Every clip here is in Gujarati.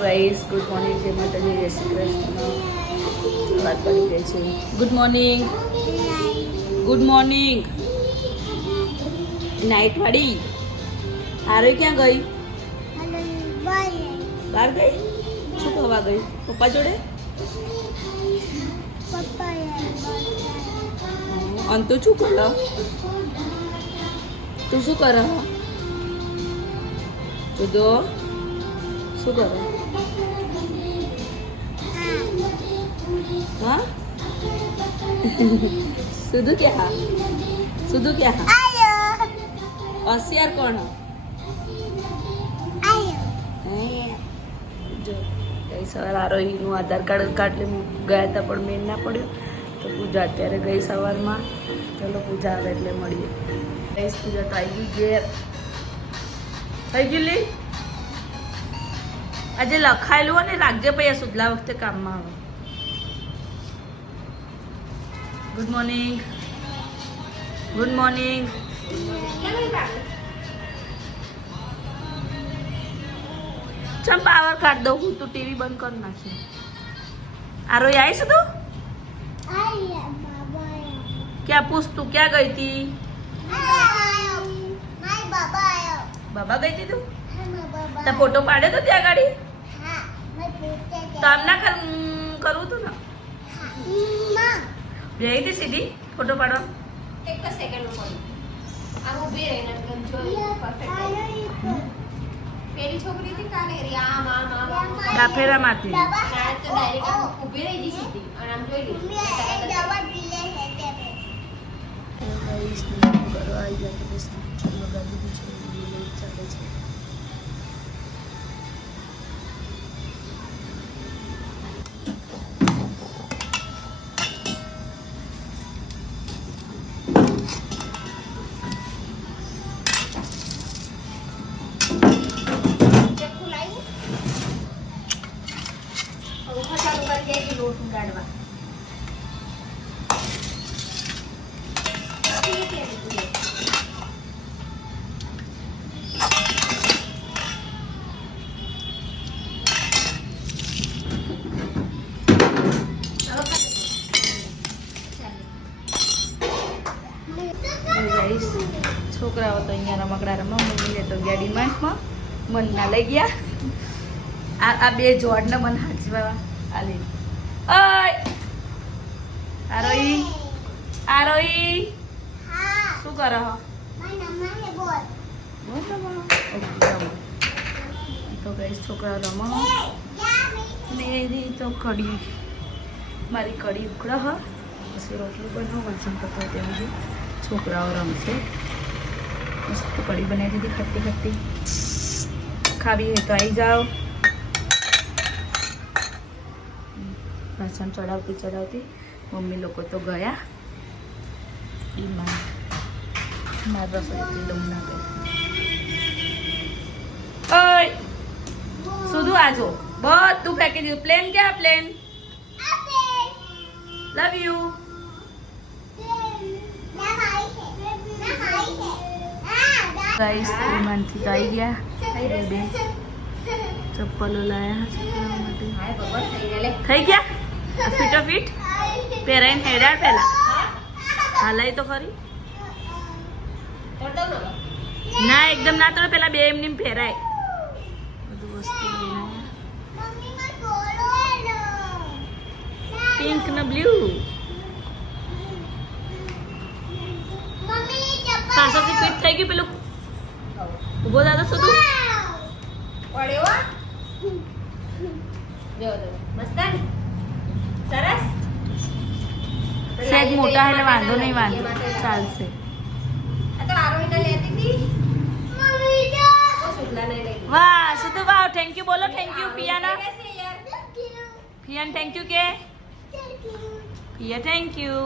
ગાઈસ ગુડ મોર્નિંગ, જય માતાજી, જય શ્રી કૃષ્ણ. વાત પડી ગઈ છે. Good morning, good morning. Night વાળી આરે ક્યાં ગઈ? બહાર ગઈ? શું કરવા ગઈ? પપ્પા જોડે? અને તું શું કર? તું શું કર? જુદો શું કરે? हाँ सुधु क्या हाँ सुधु क्या हाँ होशियार कौन है? जो गई सवार आरोहीનું આધાર કાર્ડ કાઢલે ગયા હતા પણ મેળ ના પડ્યો તો પૂજા અત્યારે ગઈ સવારમાં. ચલો પૂજા આવે એટલે મળીએ. ગઈ પૂજા તો આવી ગઈ ઘેર. થઈ ગઈ લી આજે લખાયેલું હોય ને રાખજે પછી સુધલા વખતે કામમાં આવે. Good morning, good morning. ચમ પાવર કાઢ દઉં હું, તું ટીવી બંધ કરી નાખી. આરો આવીશ તું? ક્યાં પૂછ તું ક્યાં ગઈ હતી? બાબા ગઈ હતી તું? તો ફોટો પાડ્યો તો ત્યાં ગાડી? તો આમ ના કરવું તું ને? બેહી હતી સીધી ફોટો પાડવા? એક સેકન્ડ ઉપર આમ ઊભી રહીને જોઈ પરફેક્ટ. પેલી છોકરી હતી કાલે આમ આમ આમ દાફેરા માંથી તો ડાયરેક્ટ આમ ઊભી રહી ગઈ સીધી અને આમ જોઈ લીધી. ચાલે છે. છોકરાઓ તો અહીંયા રમકડા રમવા, મમ્મીને તો ગયા ડિમાન્ડમાં. મનના લઈ ગયા. આ બે જોડને મન હાચવા આલી. ઓય આરોહી, આરોહી શું કરો? તો ગઈ છોકરા રમો. મેરી તો કઢી, મારી કઢી ઉકળા હ. પછી રોટલી બનાવો, વાસણ પકવા તેવું. છોકરાઓ રમશે. મસ્ત કઢી બનાવી દીધી ખટ્ટી ખટ્ટી. ખાવી હોય તો આવી જાઓ. વાસણ ચડાવતી ચડાવતી મમ્મી લોકો તો ગયા. મારા રસોઈ લઉં ના ગઈ. ઓય સુધુ આજો બધું ફેંકી દીધું. પ્લેન ક્યાં? Plane love you. ગાઈસ માંથી તો આવી ગયા. બે ચપ્પલો લાયા થઈ ગયા. ફીટો ફીટ પહેરાઈને હેડા પેલા હાલાય તો ખરી. ના એકદમ ના તો પેલા બે એમની ફેરાય. બધું વસ્તુ પિંક ને બ્લુ. પાછળથી ફિટ થઈ ગયું પેલું. ઉભો દાદા શું પડ્યો જો મસ્ત સરસ. સેજ મોટા એટલે વાંધો નહીં, વાંધો ચાલશે. આ તો આરોહીને લેતી હતી મમ્મી જો ઓ સુટલા નહીં લઈ. વાહ સુધુ વાહ, થેન્ક યુ બોલો. થેન્ક યુ પિયાના. પિયાન થેન્ક યુ કે પિયા થેન્ક યુ.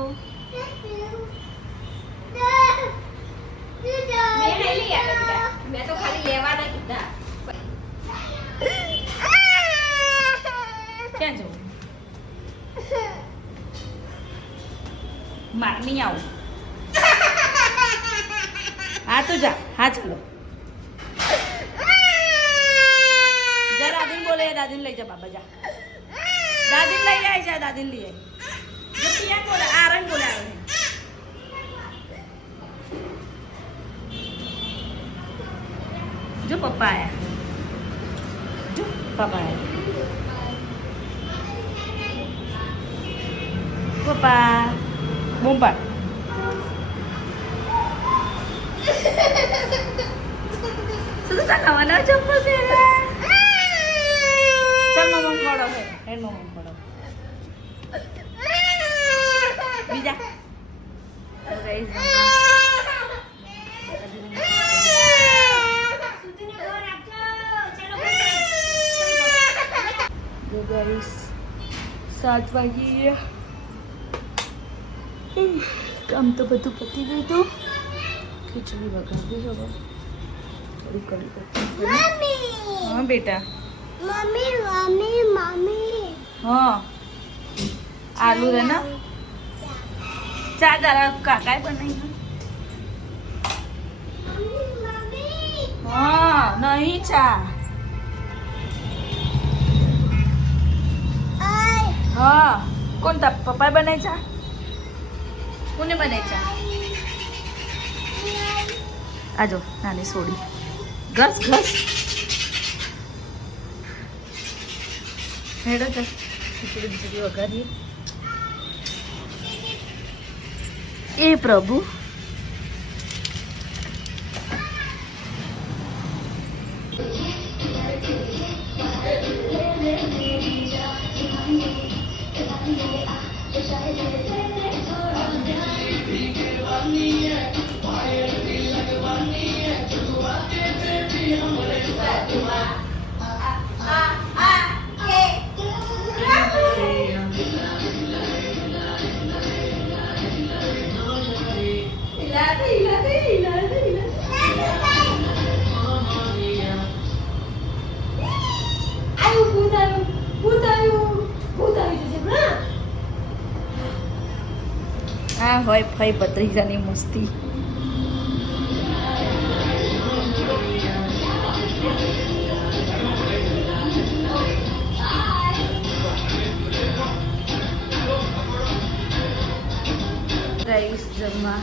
મેં તો ખાલી લેવાના કીધા. ક્યાં જવું? માર નહીં આવું. હા તો જા. હા ચાલો. જરા આદિન બોલે દાદીને લઈ જા બાબા જા. દાદીને લઈ આવી જા, દાદીને લઈ આવી. જો પિયા બોલે, આરંગ બોલે આવે. જો પપ્પા આયા. જો પપ્પા આયા. પપ્પા બૂમ પાડ. શું તો નવા નવા ચપ્પલ પહેર્યા. ચાલ મમ્મ ખોડો હે હેડ મમ્મ ખોડો બીજા ગાઈસ 7 વાગી કામ તો બધું પતી ગયું હતું. ખીચડી વગાડી હવે થોડી કડી કરતી. હા બેટા हाँ आलू है ना चा जरा काका बनाई हाँ नहीं चा हाँ कौन था पप्पा बनाई चा कोने बनाई चा आजो नानी सोडी घस घस हेडो तो खिचड़ी बिचड़ी वगाड़ी ए प्रभु हाँ होय भाई भत्रीजानी मस्ती राइस जमा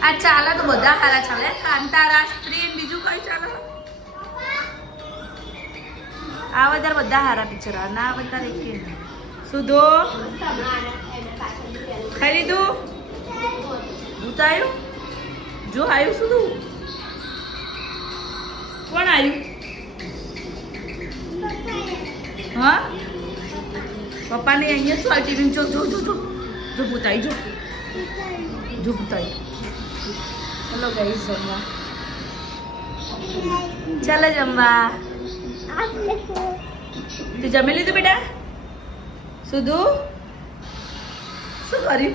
आ चाला तो बधा हारा चाले कांतारा स्त्री बीजू कई चाले आ वधार बधा हारा पिक्चर ना वधार एके सुधो खाई लीधु भूत आयु जो आयु सुधु कोण आयु हाँ पप्पा ने अहीं शू आ टीवी जो जो जो जो जो भूत आई जो जो भूत आई चलो गाइस जमवा चलो जमवा तू जमी लीधु बेटा सुधु शू कर्यु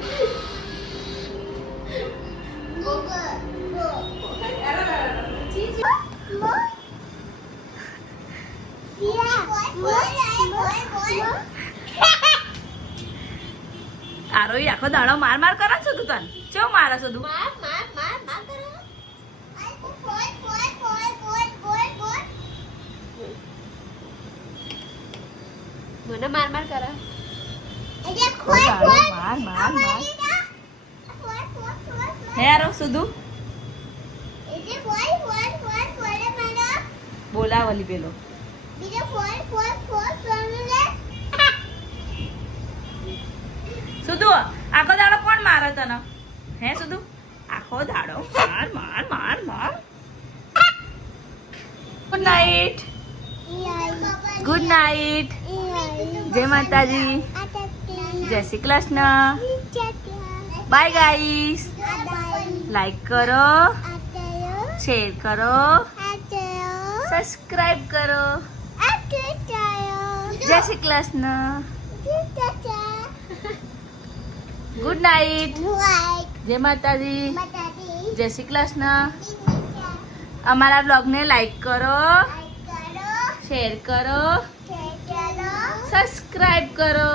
आरो आखो दाड़ो मार मार करा छो तू तन क्यों मारा छो तू मार मार मार मार करो મને માર માર કરે मार मार मार है यारो सुधु बोला वाली पेलो सुधु आखो दाड़ो कोण मारे तने हे सुधु आखो दाड़ो मार मार मार मार गुड नाइट गुड नाइट जय माता जी जय Shri Krishna bye guys like करो शेयर करो सब्सक्राइब करो जय श्री कृष्ण गुड नाइट जय माता जी जय श्री कृष्ण हमारा ब्लॉग ने लाइक करो शेयर करो સબસ્ક્રાઇબ કરો.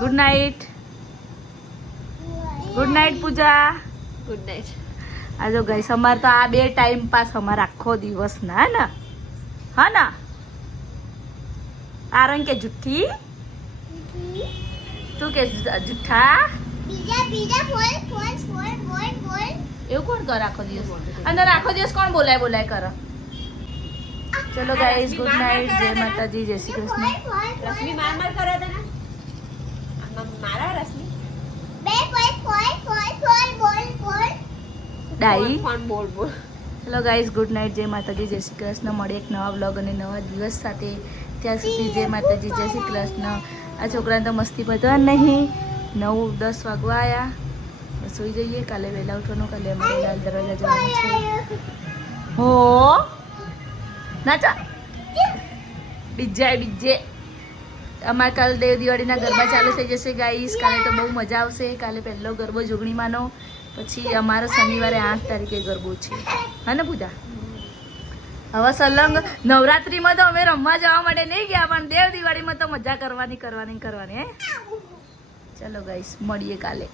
Good night. Good night Pooja. Good night. આ જો ગાઈસ અમારે તો આ બે ટાઈમ પાસ અમારે આખો દિવસ ના ને હા ના આ રંગ કે જુઠ્ઠી તું કે જુઠ્ઠા એવું કોણ કરે આખો દિવસ અંદર આખો દિવસ કોણ બોલાય કરે. ચલો ગાઈસ ગુડ નાઇટ. જય માતાજી. જય શ્રી કૃષ્ણ. રશ્મિ માર કરે તને મારા રશ્મિ ડાઈ. ફોન બોલ બોલ. Hello guys good night. જય માતાજી. જય શ્રી કૃષ્ણ. મળે એક નવા બ્લોગ અને નવા દિવસ સાથે. ત્યાં સુધી જય માતાજી. જય શ્રી કૃષ્ણ. આ છોકરાને તો મસ્તી પતવા નહીં. 9-10 વાગવા આવ્યા. સુઈ જઈએ. કાલે વહેલા ઉઠવાનું. કાલે અમારે લાલ દરવાજા જવાનું છે. હો નાચા ડીજે અમારે કાલે દેવ દિવાળીના ગરબા ચાલુ થઈ જશે ગાઈસ. કાલે તો બહુ મજા આવશે. કાલે પહેલો ગરબો જોગણીમાંનો. પછી અમારો શનિવારે 8 તારીખે ગરબો છે હા ને પૂજા. હવે સલંગ નવરાત્રીમાં તો અમે રમવા જવા માટે નહીં ગયા પણ દેવ દિવાળીમાં તો મજા કરવાની હે. ચલો ગાઈસ મળીએ કાલે.